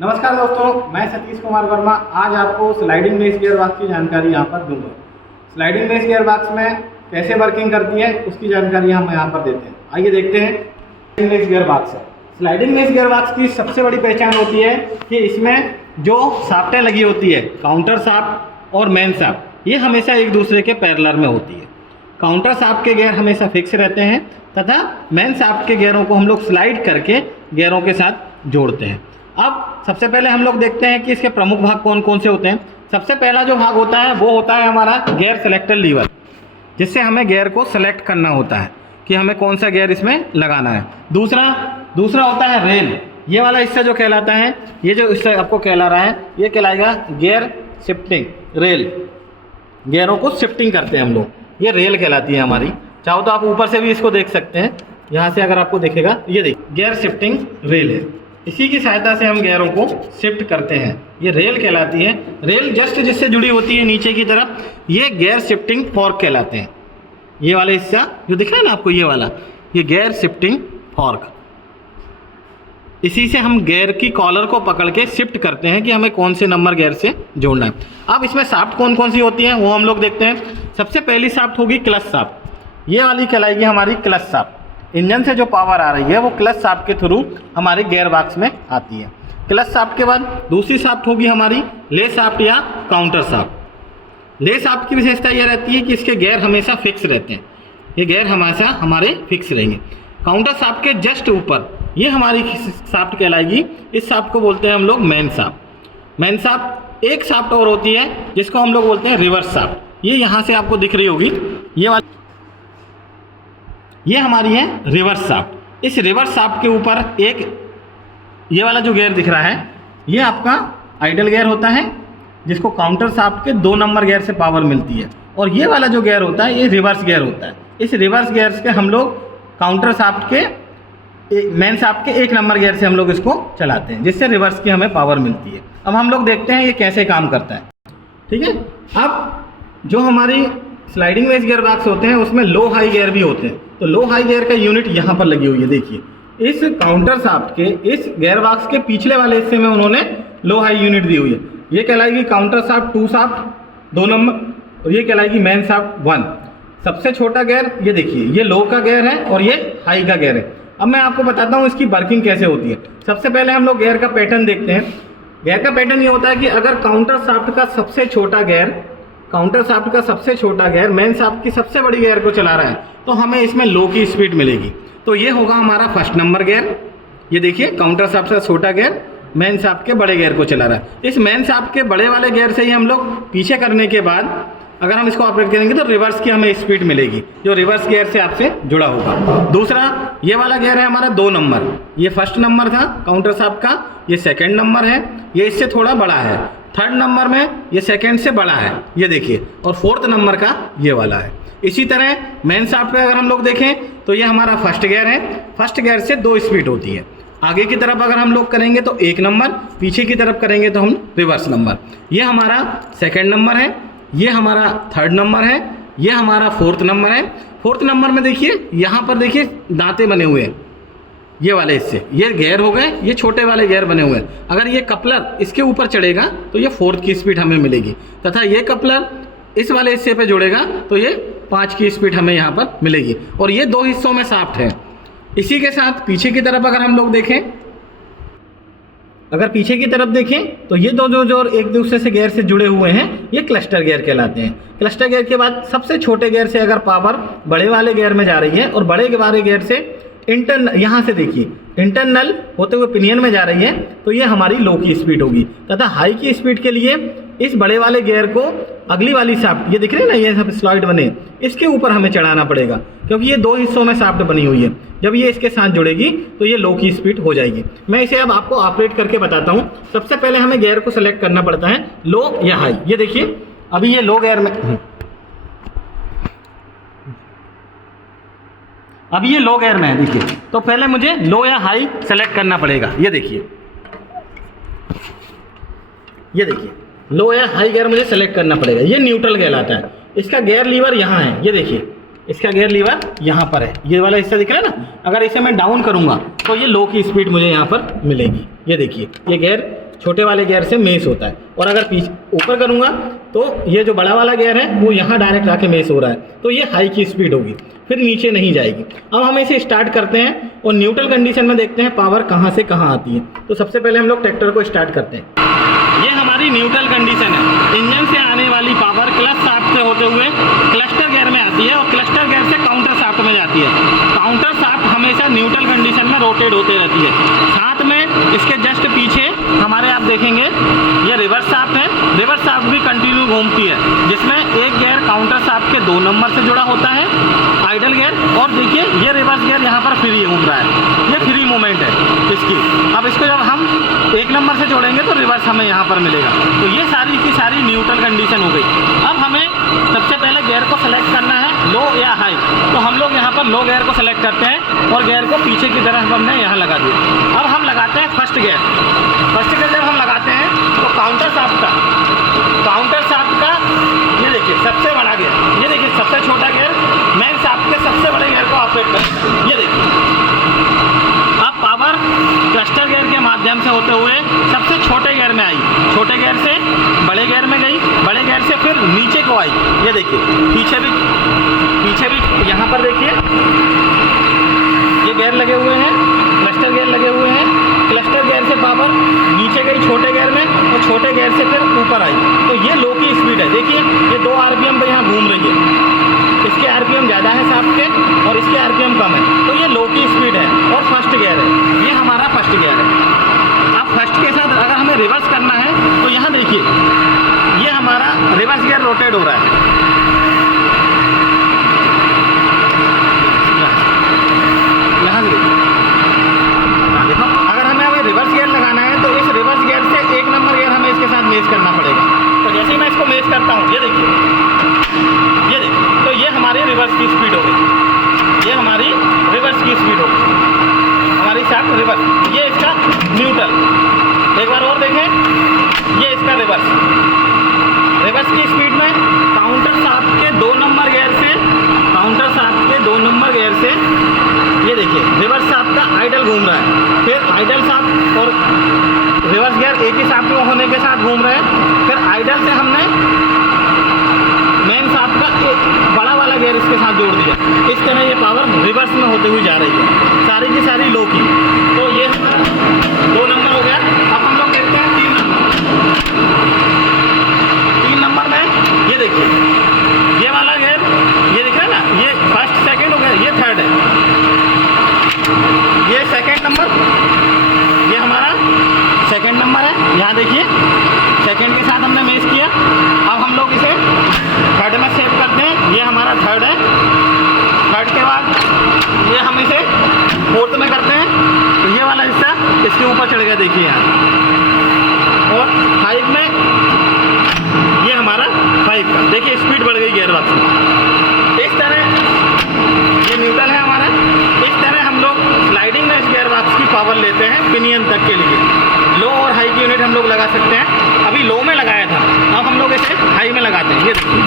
नमस्कार दोस्तों, मैं सतीश कुमार वर्मा आज आपको स्लाइडिंग रेस गियर बॉक्स की जानकारी यहाँ पर दूंगा। स्लाइडिंग रेस गियर बॉक्स में कैसे वर्किंग करती है उसकी जानकारी हम यहाँ पर देते हैं। आइए देखते हैं। स्लाइडिंग रेस गियर बॉक्स है। स्लाइडिंग रेस गियर बॉक्स की सबसे बड़ी पहचान होती है कि इसमें जो शाफ्टें लगी होती है, काउंटर शाफ्ट और मेन शाफ्ट, ये हमेशा एक दूसरे के पैरेलल में होती है। काउंटर शाफ्ट के गियर हमेशा फिक्स रहते हैं तथा मेन शाफ्ट के गियरों को हम लोग स्लाइड करके गियरों के साथ जोड़ते हैं। अब सबसे पहले हम लोग देखते हैं कि इसके प्रमुख भाग कौन कौन से होते हैं। सबसे पहला जो भाग होता है वो होता है हमारा गियर सेलेक्टर लीवर, जिससे हमें गियर को सेलेक्ट करना होता है कि हमें कौन सा गियर इसमें लगाना है। दूसरा होता है रेल। ये वाला हिस्सा जो कहलाता है, ये जो हिस्सा आपको कहला रहा है, ये कहलाएगा गियर शिफ्टिंग रेल। गियरों को शिफ्टिंग करते हैं हम लोग, ये रेल कहलाती है हमारी। चाहो तो आप ऊपर से भी इसको देख सकते हैं। यहाँ से अगर आपको दिखेगा, ये देखिए गियर शिफ्टिंग रेल है। इसी की सहायता से हम गियरों को शिफ्ट करते हैं, ये रेल कहलाती है। रेल जस्ट जिससे जुड़ी होती है नीचे की तरफ, ये गियर शिफ्टिंग फॉर्क कहलाते हैं। ये वाला हिस्सा जो दिख रहा है ना आपको, ये वाला, ये गियर शिफ्टिंग फॉर्क। इसी से हम गियर की कॉलर को पकड़ के शिफ्ट करते हैं कि हमें कौन से नंबर गियर से जोड़ना है। अब इसमें शाफ्ट कौन कौन सी होती हैं वो हम लोग देखते हैं। सबसे पहली शाफ्ट होगी क्लच शाफ्ट। ये वाली कहलाएगी हमारी क्लच शाफ्ट। इंजन से जो पावर आ रही है वो क्लच शाफ्ट के थ्रू हमारे गियर बॉक्स में आती है। क्लच शाफ्ट के बाद दूसरी शाफ्ट होगी हमारी ले शाफ्ट या काउंटर शाफ्ट। ले शाफ्ट की विशेषता ये रहती है कि इसके गियर हमेशा फिक्स रहते हैं, ये गियर हमेशा हमारे फिक्स रहेंगे। काउंटर शाफ्ट के जस्ट ऊपर ये हमारी शाफ्ट कहलाएगी। इस शाफ्ट को बोलते हैं हम लोग मेन शाफ्ट। मेन शाफ्ट एक शाफ्ट और होती है जिसको हम लोग बोलते हैं रिवर्स शाफ्ट। ये यहाँ से आपको दिख रही होगी, ये हमारी है रिवर्स शाफ्ट। इस रिवर्स शाफ्ट के ऊपर एक ये वाला जो गियर दिख रहा है, ये आपका आइडल गियर होता है, जिसको काउंटर शाफ्ट के 2 नंबर गियर से पावर मिलती है। और ये वाला जो गियर होता है, ये रिवर्स गियर होता है। इस रिवर्स गियर के हम लोग काउंटर शाफ्ट के मेन शाफ्ट के 1 नंबर गियर से हम लोग इसको चलाते हैं, जिससे रिवर्स की हमें पावर मिलती है। अब हम लोग देखते हैं ये कैसे काम करता है। ठीक है, अब जो हमारी स्लाइडिंग रेस गियर बॉक्स होते हैं उसमें लो हाई गियर भी होते हैं। तो लो हाई गियर का यूनिट यहाँ पर लगी हुई है, देखिए इस काउंटर शाफ्ट के इस गियर बॉक्स के पिछले वाले हिस्से में उन्होंने लो हाई यूनिट दी हुई है। ये कहलाएगी काउंटर शाफ्ट 2 शाफ्ट 2 नंबर, और ये कहलाएगी मेन शाफ्ट 1। सबसे छोटा गियर ये देखिए, ये लो का गियर है और ये हाई का गियर है। अब मैं आपको बताता हूँ इसकी वर्किंग कैसे होती है। सबसे पहले हम लोग गियर का पैटर्न देखते हैं। गियर का पैटर्न ये होता है कि अगर काउंटर शाफ्ट का सबसे छोटा गियर मेन शाफ्ट की सबसे बड़ी गियर को चला रहा है तो हमें इसमें लो की स्पीड मिलेगी। तो ये होगा हमारा फर्स्ट नंबर गियर। ये देखिए काउंटर शाफ्ट का छोटा गियर मेन शाफ्ट के बड़े गियर को चला रहा है। इस मेन शाफ्ट के बड़े वाले गियर से ही हम लोग पीछे करने के बाद अगर हम इसको ऑपरेट करेंगे तो रिवर्स की हमें स्पीड मिलेगी, जो रिवर्स गियर से आपसे जुड़ा होगा। दूसरा ये वाला गियर है हमारा 2 नंबर। ये फर्स्ट नंबर था काउंटर शाफ्ट का, ये सेकंड नंबर है, ये इससे थोड़ा बड़ा है। थर्ड नंबर में ये सेकंड से बड़ा है, ये देखिए। और फोर्थ नंबर का ये वाला है। इसी तरह मेन शाफ्ट पे अगर हम लोग देखें तो ये हमारा फर्स्ट गियर है। फर्स्ट गियर से 2 स्पीड होती है। आगे की तरफ अगर हम लोग करेंगे तो 1 नंबर, पीछे की तरफ करेंगे तो हम रिवर्स नंबर। ये हमारा सेकंड नंबर है, ये हमारा थर्ड नंबर है, ये हमारा फोर्थ नंबर है। फोर्थ नंबर में देखिए यहाँ पर देखिए दांते बने हुए हैं, ये वाले हिस्से, ये गियर हो गए, ये छोटे वाले गियर बने हुए हैं। अगर ये कपलर इसके ऊपर चढ़ेगा तो ये 4 की स्पीड हमें मिलेगी, तथा ये कपलर इस वाले हिस्से पे जुड़ेगा तो ये 5 की स्पीड हमें यहाँ पर मिलेगी। और ये 2 हिस्सों में शाफ्ट है। इसी के साथ पीछे की तरफ अगर हम लोग देखें, अगर पीछे की तरफ देखें तो ये दो जो एक दूसरे से गियर से जुड़े हुए हैं, ये क्लस्टर गियर कहलाते हैं। क्लस्टर गियर के बाद सबसे छोटे गियर से अगर पावर बड़े वाले गियर में जा रही है और बड़े वाले गियर से इंटरनल, यहाँ से देखिए इंटरनल होते हुए पिनियन में जा रही है तो ये हमारी लो की स्पीड होगी। तथा हाई की स्पीड के लिए इस बड़े वाले गियर को अगली वाली शाफ्ट, ये दिख रहे हैं ना, ये सब स्लाइड बने, इसके ऊपर हमें चढ़ाना पड़ेगा, क्योंकि ये 2 हिस्सों में शाफ्ट बनी हुई है। जब ये इसके साथ जुड़ेगी तो ये लो की स्पीड हो जाएगी। मैं इसे अब आपको ऑपरेट करके बताता हूँ। सबसे पहले हमें गियर को सेलेक्ट करना पड़ता है, लो या हाई। ये देखिए अभी ये लो गियर में, अभी ये लो गियर में है, देखिए। तो पहले मुझे लो या हाई सेलेक्ट करना पड़ेगा। ये देखिए, ये देखिए लो या हाई गियर मुझे सेलेक्ट करना पड़ेगा। ये न्यूट्रल कहलाता है। इसका गियर लीवर यहाँ है, ये देखिए इसका गियर लीवर यहाँ पर है, ये वाला हिस्सा दिख रहा है ना। अगर इसे मैं डाउन करूँगा तो ये लो की स्पीड मुझे यहाँ पर मिलेगी। ये देखिए ये गियर छोटे वाले गियर से मेस होता है। और अगर पीछे ऊपर करूँगा तो ये जो बड़ा वाला गियर है वो यहाँ डायरेक्ट आके मेस हो रहा है, तो ये हाई की स्पीड होगी, फिर नीचे नहीं जाएगी। अब हम इसे स्टार्ट करते हैं और न्यूट्रल कंडीशन में देखते हैं पावर कहाँ से कहाँ आती है। तो सबसे पहले हम लोग ट्रैक्टर को स्टार्ट करते हैं। ये हमारी न्यूट्रल कंडीशन है। इंजन से आने वाली पावर क्लच शाफ्ट से होते हुए क्लस्टर गियर में आती है और क्लस्टर गियर से काउंटर शाफ्ट में जाती है। काउंटर शाफ्ट हमेशा न्यूट्रल कंडीशन में रोटेट होते रहती है। साथ में इसके जस्ट पीछे हमारे आप देखेंगे ये रिवर्स शाफ्ट है। रिवर्स शाफ्ट भी कंटिन्यू घूमती है, जिसमें एक गियर काउंटर शाफ्ट के 2 नंबर से जुड़ा होता है, आइडल गियर। और देखिए ये रिवर्स गियर यहाँ पर फ्री घूम रहा है, ये फ्री मूवमेंट है इसकी। अब इसको जब हम 1 नंबर से जोड़ेंगे तो रिवर्स हमें यहाँ पर मिलेगा। तो ये सारी की सारी न्यूट्रल कंडीशन हो गई। अब हमें सबसे पहले गियर को सेलेक्ट करना है, लो या हाई। तो हम लोग यहाँ पर लो गियर को सेलेक्ट करते हैं और गियर को पीछे की तरफ हमने यहाँ लगा दिया। अब हम लगाते हैं फर्स्ट गियर। फर्स्ट गियर जब हम लगाते हैं तो काउंटर शाफ्ट का ये देखिए सबसे बड़ा गियर, ये देखिए सबसे छोटा गियर मेन शाफ्ट के सबसे बड़े गियर को ऑपरेट करें। ये देखिए अब पावर क्लस्टर गियर के माध्यम से होते हुए सबसे छोटे गियर में आई, छोटे गियर से बड़े गियर में गई, बड़े गियर से फिर नीचे को आई। ये देखिए पीछे भी यहाँ पर देखिए ये गियर लगे हुए हैं, क्लस्टर गियर लगे हुए हैं। क्लस्टर गियर से पावर नीचे गई छोटे गियर में और छोटे गियर से फिर ऊपर आई। तो ये लो की स्पीड है। देखिए ये 2 RPM पर यहाँ घूम रही है, इसके RPM ज़्यादा है शाफ्ट के और इसके RPM कम है, तो ये लो की स्पीड है और फर्स्ट गियर है। ये हमारा फर्स्ट गियर है। अब फर्स्ट के साथ अगर हमें रिवर्स करना है तो यहाँ देखिए ये हमारा रिवर्स गियर रोटेट हो रहा है। यहाँ से देखो अगर हमें अभी रिवर्स गियर लगाना है तो इस रिवर्स गियर से 1 नंबर गियर हमें इसके साथ मेच करना पड़ेगा। तो जैसे ही मैं इसको मेच करता हूँ ये देखिए तो ये हमारी रिवर्स की स्पीड हो गई, ये हमारी रिवर्स की स्पीड हो गई, हमारी शाफ्ट रिवर्स। ये इसका न्यूट्रल, एक बार और देखें, ये इसका रिवर्स की स्पीड में काउंटर शाफ्ट के 2 नंबर गियर से, ये देखिए रिवर्स शाफ्ट का आइडल घूम रहा है, फिर आइडल शाफ्ट और रिवर्स गियर एक ही शाफ्ट में होने के साथ घूम रहे हैं। फिर आइडल से हमने मेन शाफ्ट का एक बड़ा वाला गियर इसके साथ जोड़ दिया। इस तरह ये पावर रिवर्स में होते हुए जा रही है, सारी की सारी लो की। तो ये हमारा 2 नंबर हो गया। अब हम लोग देखते हैं 3 नंबर। 3 नंबर में ये देखिए ये वाला गियर, ये दिख रहा है ना, ये फर्स्ट सेकंड हो गया, ये थर्ड है, ये सेकंड नंबर, ये हमारा सेकंड नंबर है। यहाँ देखिए सेकंड के साथ हमने मेच किया। अब हम लोग इसे थर्ड में सेव करते हैं, ये हमारा थर्ड है। थर्ड के बाद ये हम इसे फोर्थ में करते हैं, तो ये वाला हिस्सा इसके ऊपर चढ़ गया देखिए यहाँ। और 5 में ये हमारा 5 का देखिए स्पीड बढ़ गई गियर बॉक्स में। इस तरह ये न्यूट्रल है हमारा। इस तरह हम लोग स्लाइडिंग में इस गियर बॉक्स की पावर लेते हैं पिनियन तक के लिए। लो और हाई की यूनिट हम लोग लगा सकते हैं। अभी लो में लगाया था, अब हम लोग इसे हाई में लगाते हैं। ये देखिए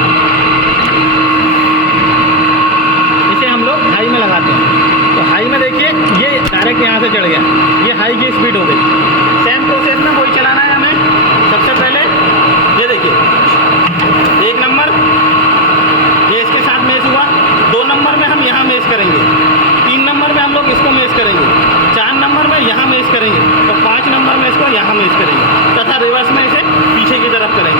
इसे हम लोग हाई में लगाते हैं। तो हाई में देखिए ये डायरेक्ट यहाँ से चढ़ गया, ये हाई की स्पीड हो गई। सेम प्रोसेस में वही चलाना है हमें। सबसे पहले ये देखिए 1 नंबर ये इसके साथ मैच हुआ, 2 नंबर में हम यहाँ मैच करेंगे, 3 नंबर में हम लोग इसको मैच करेंगे, 4 नंबर में यहाँ मैच करेंगे, तो 5 नंबर में इसको यहाँ मैच करेंगे तथा रिवर्स में इसे पीछे की तरफ करेंगे।